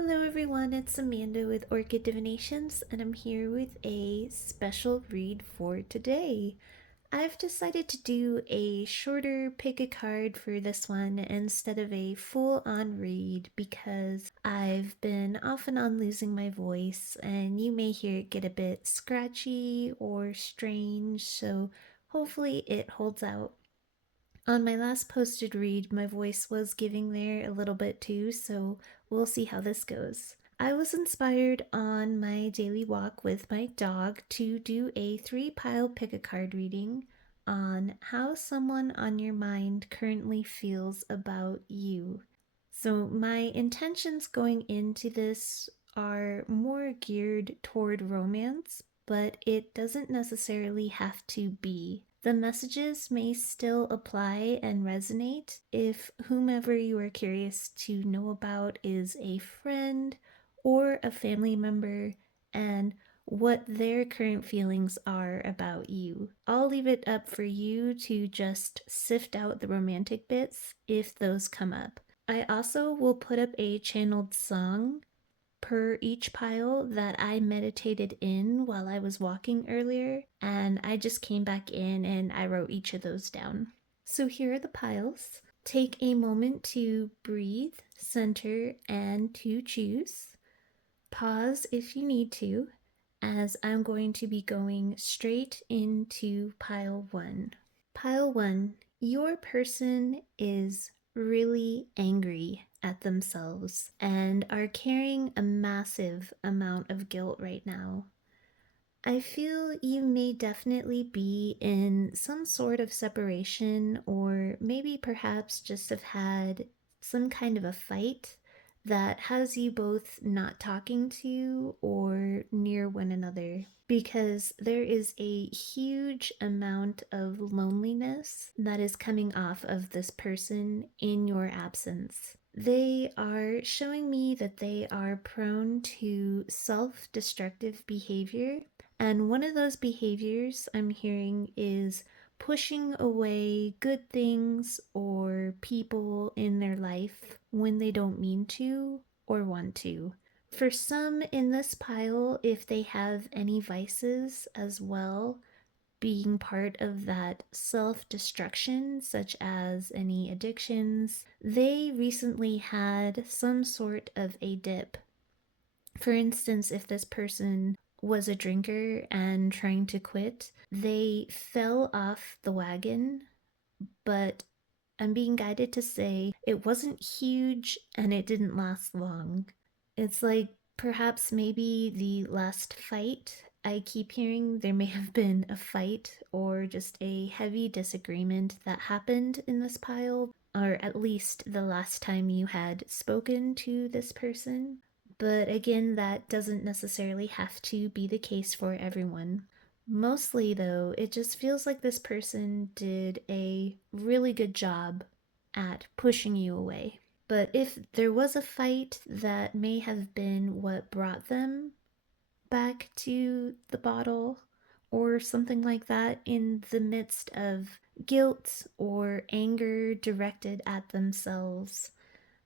Hello everyone, it's Amanda with Orchid Divinations, and I'm here with a special read for today. I've decided to do a shorter pick a card for this one instead of a full-on read because I've been off and on losing my voice, and you may hear it get a bit scratchy or strange, so hopefully it holds out. On my last posted read, my voice was giving there a little bit too, so we'll see how this goes. I was inspired on my daily walk with my dog to do a 3-pile pick a card reading on how someone on your mind currently feels about you. So, my intentions going into this are more geared toward romance, but it doesn't necessarily have to be. The messages may still apply and resonate if whomever you are curious to know about is a friend or a family member and what their current feelings are about you. I'll leave it up for you to just sift out the romantic bits if those come up. I also will put up a channeled song per each pile that I meditated in while I was walking earlier, and I just came back in and I wrote each of those down. So here are the piles. Take a moment to breathe, center, and to choose. Pause if you need to, as I'm going to be going straight into pile 1. Pile 1, your person is really angry at themselves and are carrying a massive amount of guilt right now. I feel you may definitely be in some sort of separation, or maybe perhaps just have had some kind of a fight that has you both not talking to or near one another, because there is a huge amount of loneliness that is coming off of this person in your absence. They are showing me that they are prone to self destructive behavior, and one of those behaviors I'm hearing is pushing away good things or people in their life when they don't mean to or want to. For some in this pile, if they have any vices as well, being part of that self destruction, such as any addictions, they recently had some sort of a dip. For instance, if this person was a drinker and trying to quit, they fell off the wagon, but I'm being guided to say it wasn't huge and it didn't last long. It's like perhaps maybe the last fight. I keep hearing there may have been a fight or just a heavy disagreement that happened in this pile, or at least the last time you had spoken to this person. But again, that doesn't necessarily have to be the case for everyone. Mostly, though, it just feels like this person did a really good job at pushing you away. But if there was a fight that may have been what brought them back to the bottle or something like that in the midst of guilt or anger directed at themselves,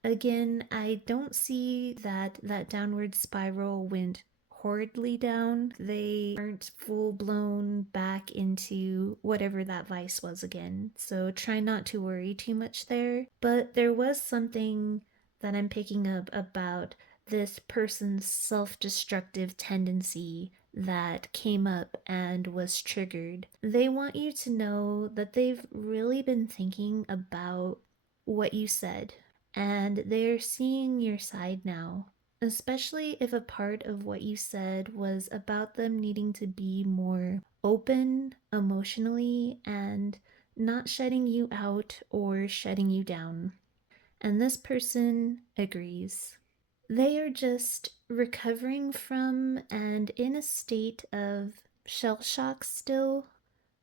again, I don't see that downward spiral went horridly down. They aren't full blown back into whatever that vice was again. So try not to worry too much there. But there was something that I'm picking up about this person's self destructive tendency that came up and was triggered. They want you to know that they've really been thinking about what you said, and they're seeing your side now, especially if a part of what you said was about them needing to be more open emotionally and not shutting you out or shutting you down. And this person agrees. They are just recovering from and in a state of shell shock still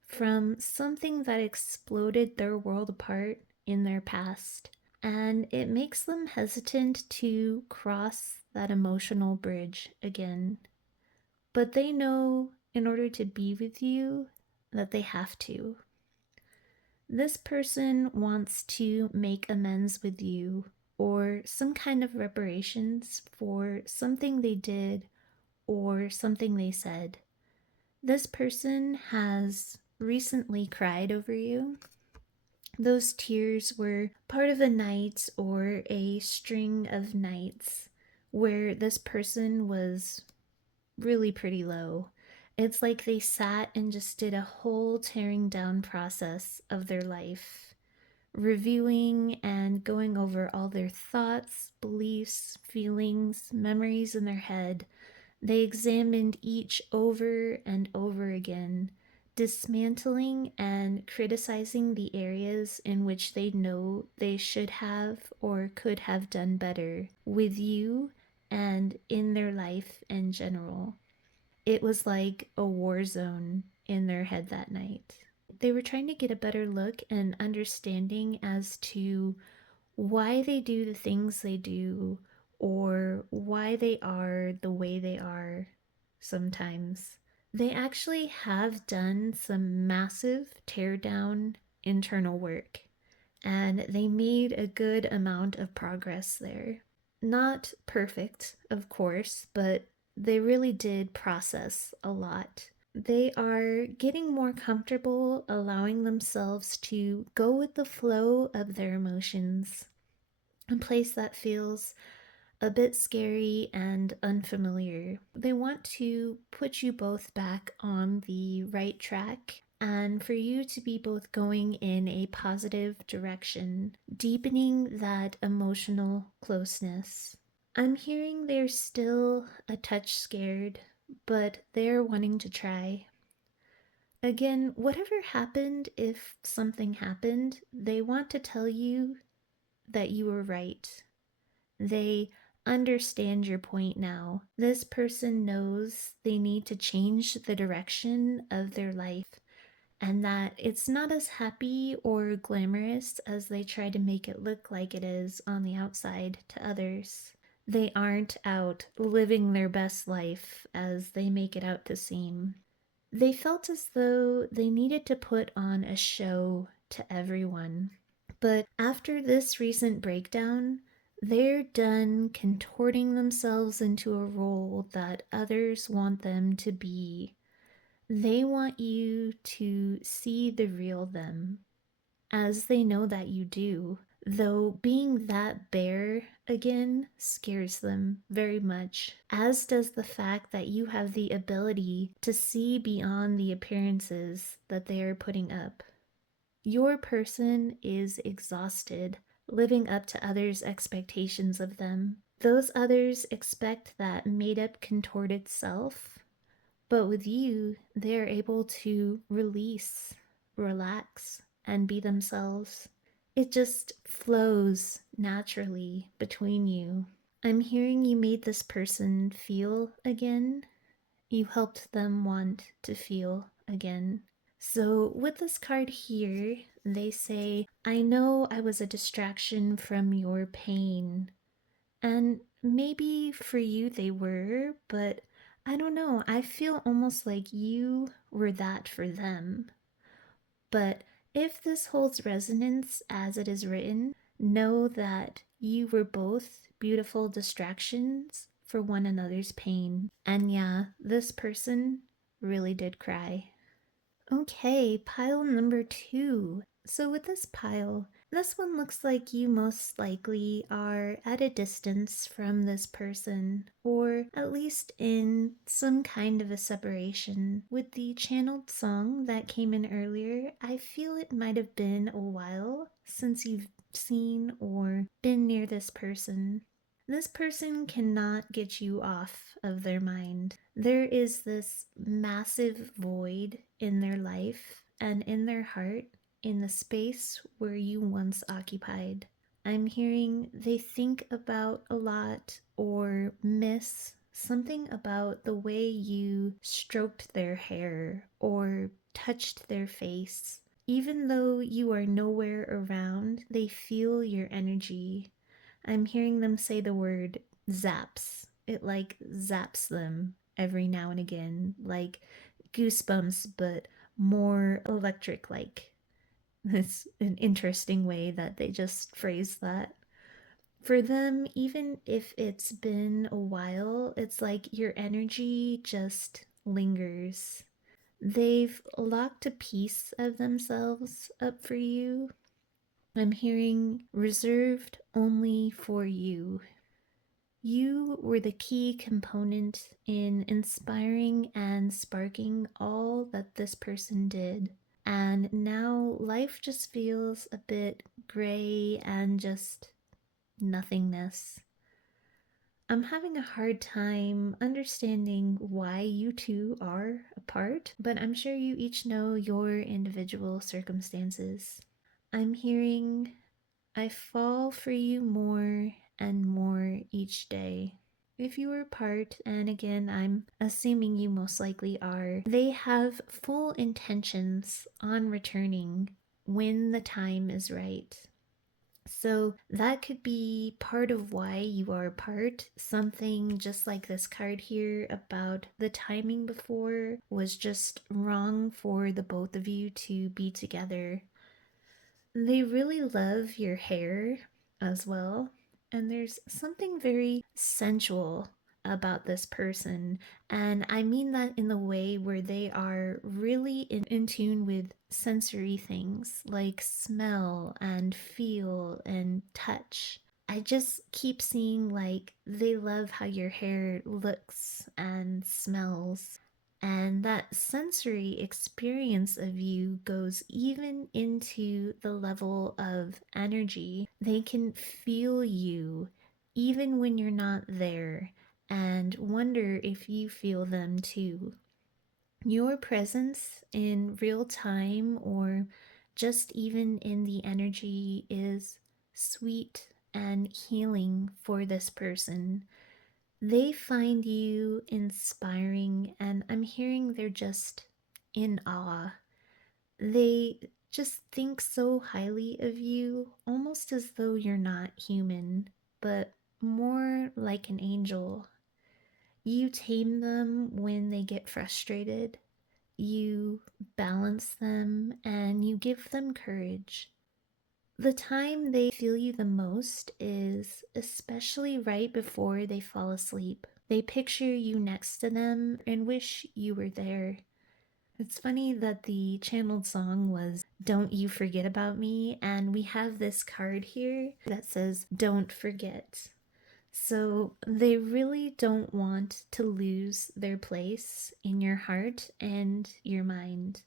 from something that exploded their world apart in their past, and it makes them hesitant to cross that emotional bridge again. But they know in order to be with you that they have to. This person wants to make amends with you or some kind of reparations for something they did or something they said. This person has recently cried over you. Those tears were part of a night or a string of nights where this person was really pretty low. It's like they sat and just did a whole tearing down process of their life, reviewing and going over all their thoughts, beliefs, feelings, memories in their head. They examined each over and over again, dismantling and criticizing the areas in which they know they should have or could have done better with you and in their life in general. It was like a war zone in their head that night. They were trying to get a better look and understanding as to why they do the things they do or why they are the way they are sometimes. They actually have done some massive tear down internal work, and they made a good amount of progress there. Not perfect, of course, but they really did process a lot. They are getting more comfortable allowing themselves to go with the flow of their emotions, a place that feels a bit scary and unfamiliar. They want to put you both back on the right track and for you to be both going in a positive direction, deepening that emotional closeness. I'm hearing they're still a touch scared, but they're wanting to try. Again, whatever happened, if something happened, they want to tell you that you were right. They understand your point now. This person knows they need to change the direction of their life and that it's not as happy or glamorous as they try to make it look like it is on the outside to others. They aren't out living their best life as they make it out to seem. They felt as though they needed to put on a show to everyone. But after this recent breakdown, they're done contorting themselves into a role that others want them to be. They want you to see the real them, as they know that you do, though being that bare again scares them very much, as does the fact that you have the ability to see beyond the appearances that they are putting up. Your person is exhausted, living up to others' expectations of them. Those others expect that made up, contorted self, but with you, they're able to release, relax, and be themselves. It just flows naturally between you. I'm hearing you made this person feel again. You helped them want to feel again. So, with this card here, they say, I know I was a distraction from your pain. And maybe for you they were, but I don't know. I feel almost like you were that for them. But if this holds resonance as it is written, know that you were both beautiful distractions for one another's pain. And yeah, this person really did cry. Okay, pile number 2. So with this pile, this one looks like you most likely are at a distance from this person, or at least in some kind of a separation. With the channeled song that came in earlier, I feel it might have been a while since you've seen or been near this person. This person cannot get you off of their mind. There is this massive void in their life and in their heart, in the space where you once occupied. I'm hearing they think about a lot or miss something about the way you stroked their hair or touched their face. Even though you are nowhere around, they feel your energy. I'm hearing them say the word zaps. It like zaps them every now and again, like goosebumps, but more electric like. It's an interesting way that they just phrase that. For them, even if it's been a while, it's like your energy just lingers. They've locked a piece of themselves up for you. I'm hearing reserved only for you. You were the key component in inspiring and sparking all that this person did. And now life just feels a bit gray and just nothingness. I'm having a hard time understanding why you two are apart, but I'm sure you each know your individual circumstances. I'm hearing, I fall for you more and more each day. If you were apart, and again, I'm assuming you most likely are, they have full intentions on returning when the time is right. So that could be part of why you are apart. Something just like this card here about the timing before was just wrong for the both of you to be together. They really love your hair as well. And there's something very sensual about this person. And I mean that in the way where they are really in tune with sensory things like smell and feel and touch. I just keep seeing like they love how your hair looks and smells. And that sensory experience of you goes even into the level of energy. They can feel you even when you're not there and wonder if you feel them too. Your presence in real time or just even in the energy is sweet and healing for this person. They find you inspiring, and I'm hearing they're just in awe. They just think so highly of you, almost as though you're not human, but more like an angel. You tame them when they get frustrated, you balance them, and you give them courage. The time they feel you the most is especially right before they fall asleep. They picture you next to them and wish you were there. It's funny that the channeled song was Don't You Forget About Me, and we have this card here that says Don't Forget. So they really don't want to lose their place in your heart and your mind.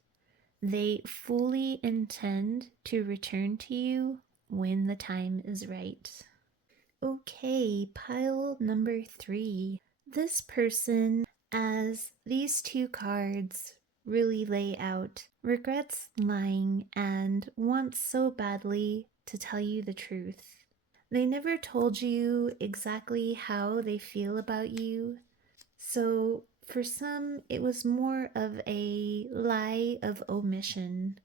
They fully intend to return to you when the time is right. Okay, pile number 3. This person, as these two cards really lay out, regrets lying and wants so badly to tell you the truth. They never told you exactly how they feel about you, so for some, it was more of a lie of omission.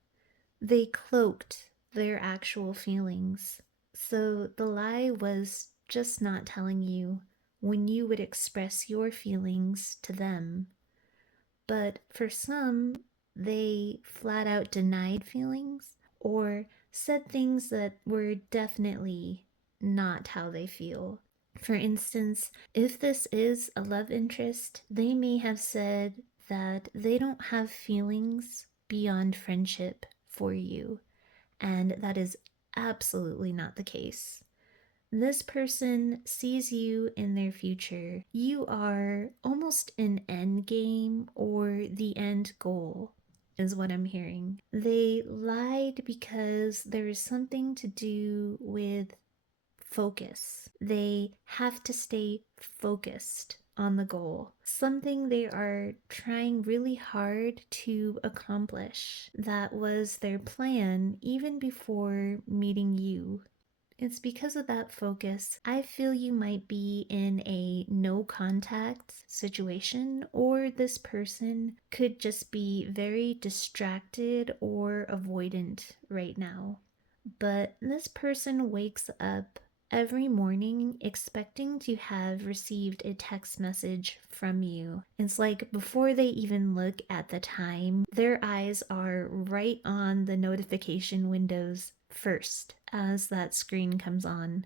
They cloaked their actual feelings. So the lie was just not telling you when you would express your feelings to them. But for some, they flat out denied feelings or said things that were definitely not how they feel. For instance, if this is a love interest, they may have said that they don't have feelings beyond friendship for you, and that is absolutely not the case. This person sees you in their future. You are almost an end game or the end goal, is what I'm hearing. They lied because there is something to do with focus. They have to stay focused on the goal, something they are trying really hard to accomplish. That was their plan even before meeting you. It's because of that focus, I feel you might be in a no contact situation, or this person could just be very distracted or avoidant right now. But this person wakes up every morning expecting to have received a text message from you. It's like before they even look at the time, their eyes are right on the notification windows first as that screen comes on.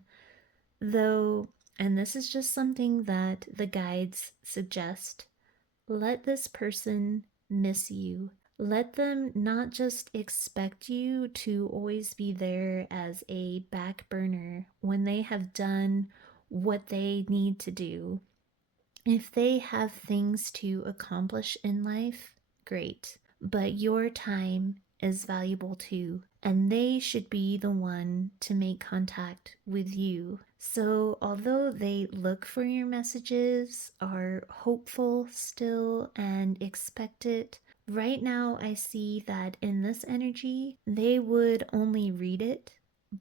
Though, and this is just something that the guides suggest, let this person miss you. Let them not just expect you to always be there as a back burner when they have done what they need to do. If they have things to accomplish in life, great. But your time is valuable too, and they should be the one to make contact with you. So, although they look for your messages, are hopeful still, and expect it, right now I see that in this energy, they would only read it,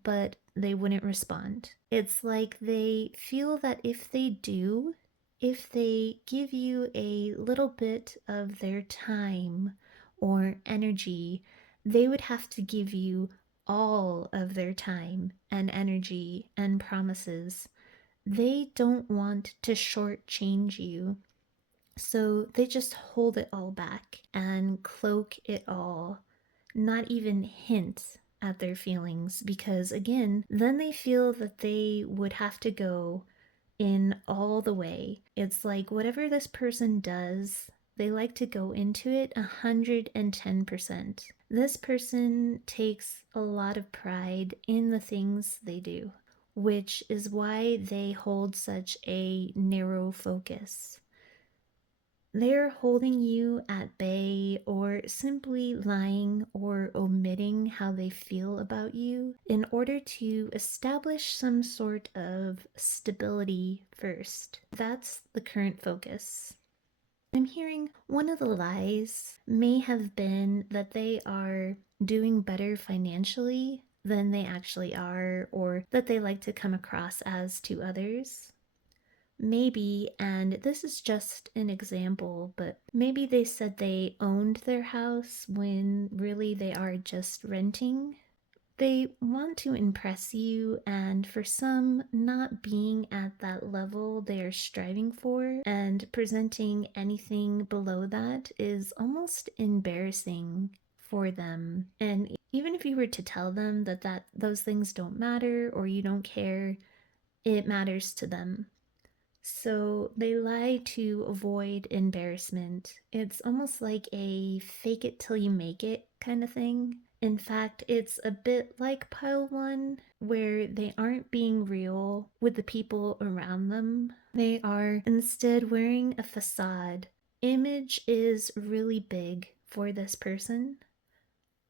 but they wouldn't respond. It's like they feel that if they give you a little bit of their time or energy, they would have to give you all of their time and energy and promises. They don't want to shortchange you. So they just hold it all back and cloak it all, not even hint at their feelings, because again, then they feel that they would have to go in all the way. It's like whatever this person does, they like to go into it 110%. This person takes a lot of pride in the things they do, which is why they hold such a narrow focus. They're holding you at bay or simply lying or omitting how they feel about you in order to establish some sort of stability first. That's the current focus. I'm hearing one of the lies may have been that they are doing better financially than they actually are, or that they like to come across as to others. Maybe, and this is just an example, but maybe they said they owned their house when really they are just renting. They want to impress you, and for some, not being at that level they are striving for and presenting anything below that is almost embarrassing for them. And even if you were to tell them that those things don't matter or you don't care, it matters to them. So they lie to avoid embarrassment. It's almost like a fake it till you make it kind of thing. In fact, it's a bit like Pile 1, where they aren't being real with the people around them. They are instead wearing a facade. Image is really big for this person.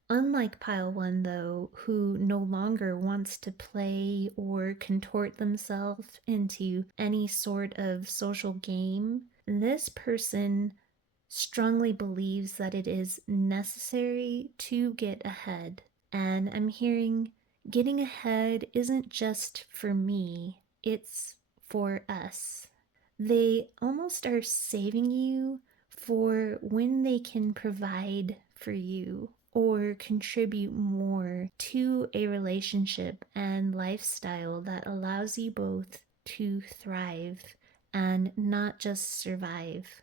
Unlike Pile 1, though, who no longer wants to play or contort themselves into any sort of social game, this person strongly believes that it is necessary to get ahead. And I'm hearing getting ahead isn't just for me, it's for us. They almost are saving you for when they can provide for you or contribute more to a relationship and lifestyle that allows you both to thrive and not just survive.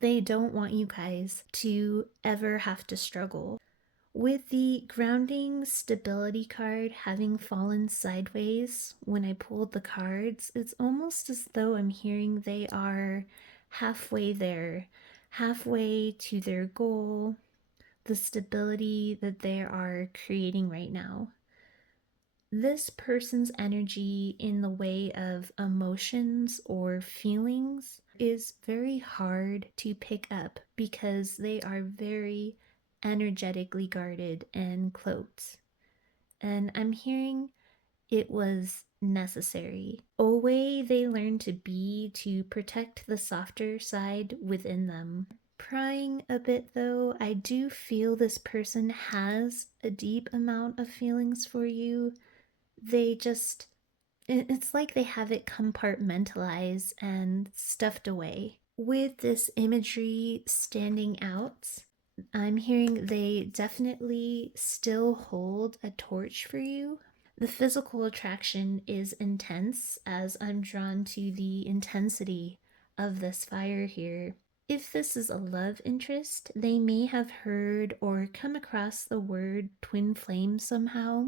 They don't want you guys to ever have to struggle. With the grounding stability card having fallen sideways when I pulled the cards, it's almost as though I'm hearing they are halfway there, halfway to their goal, the stability that they are creating right now. This person's energy in the way of emotions or feelings is very hard to pick up because they are very energetically guarded and cloaked. And I'm hearing it was necessary. A way they learn to be to protect the softer side within them. Prying a bit though, I do feel this person has a deep amount of feelings for you. They just, it's like they have it compartmentalized and stuffed away. With this imagery standing out, I'm hearing they definitely still hold a torch for you. The physical attraction is intense as I'm drawn to the intensity of this fire here. If this is a love interest, they may have heard or come across the word twin flame somehow.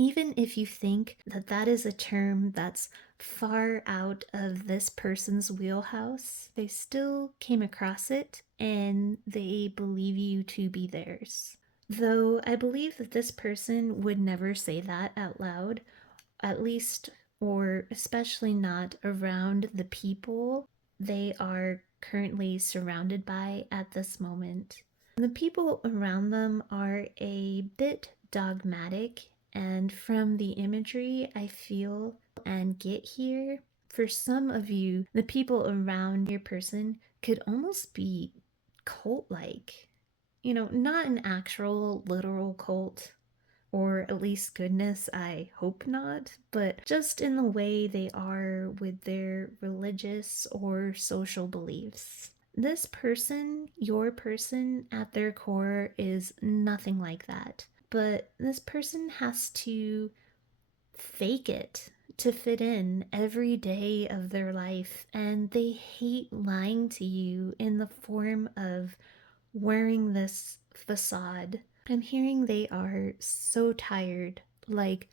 Even if you think that that is a term that's far out of this person's wheelhouse, they still came across it and they believe you to be theirs. Though I believe that this person would never say that out loud, at least or especially not around the people they are currently surrounded by at this moment. The people around them are a bit dogmatic, and from the imagery I feel and get here, for some of you, the people around your person could almost be cult like. You know, not an actual literal cult, or at least goodness, I hope not, but just in the way they are with their religious or social beliefs. This person, your person at their core, is nothing like that. But this person has to fake it to fit in every day of their life, and they hate lying to you in the form of wearing this facade. I'm hearing they are so tired, like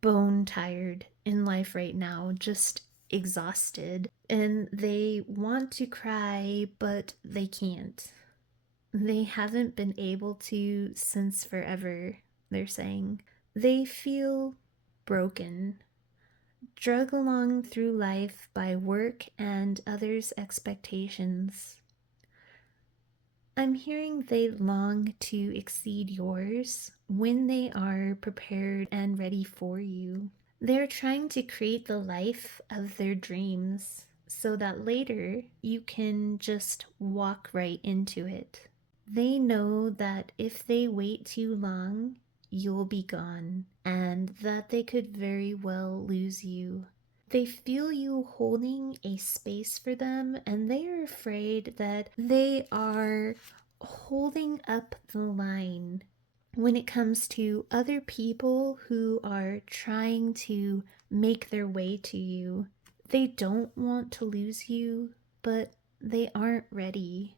bone tired in life right now, just exhausted. And they want to cry, but they can't. They haven't been able to since forever, they're saying. They feel broken, drug along through life by work and others' expectations. I'm hearing they long to exceed yours when they are prepared and ready for you. They're trying to create the life of their dreams so that later you can just walk right into it. They know that if they wait too long, you'll be gone, and that they could very well lose you. They feel you holding a space for them, and they are afraid that they are holding up the line when it comes to other people who are trying to make their way to you. They don't want to lose you, but they aren't ready.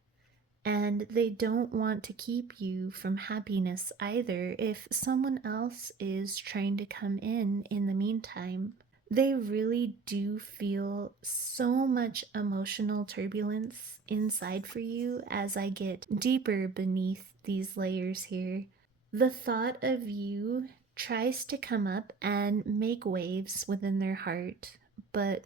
And they don't want to keep you from happiness either if someone else is trying to come in the meantime. They really do feel so much emotional turbulence inside for you as I get deeper beneath these layers here. The thought of you tries to come up and make waves within their heart, but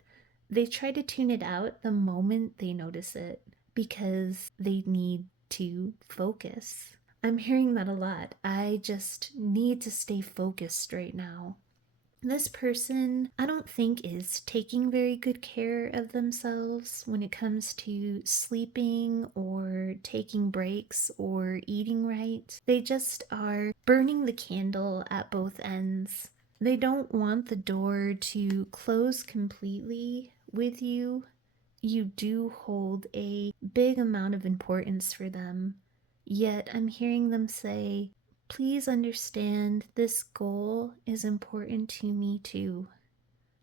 they try to tune it out the moment they notice it because they need to focus. I'm hearing that a lot. I just need to stay focused right now. This person, I don't think, is taking very good care of themselves when it comes to sleeping or taking breaks or eating right. They just are burning the candle at both ends. They don't want the door to close completely with you. You do hold a big amount of importance for them. Yet I'm hearing them say, please understand this goal is important to me too.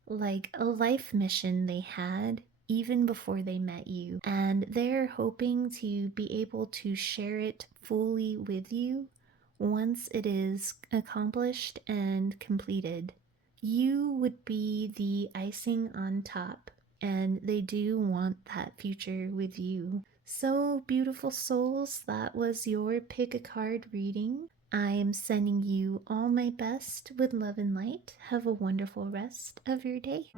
Like a life mission they had even before they met you. And they're hoping to be able to share it fully with you once it is accomplished and completed. You would be the icing on top, and they do want that future with you. So, beautiful souls, that was your pick a card reading. I am sending you all my best with love and light. Have a wonderful rest of your day.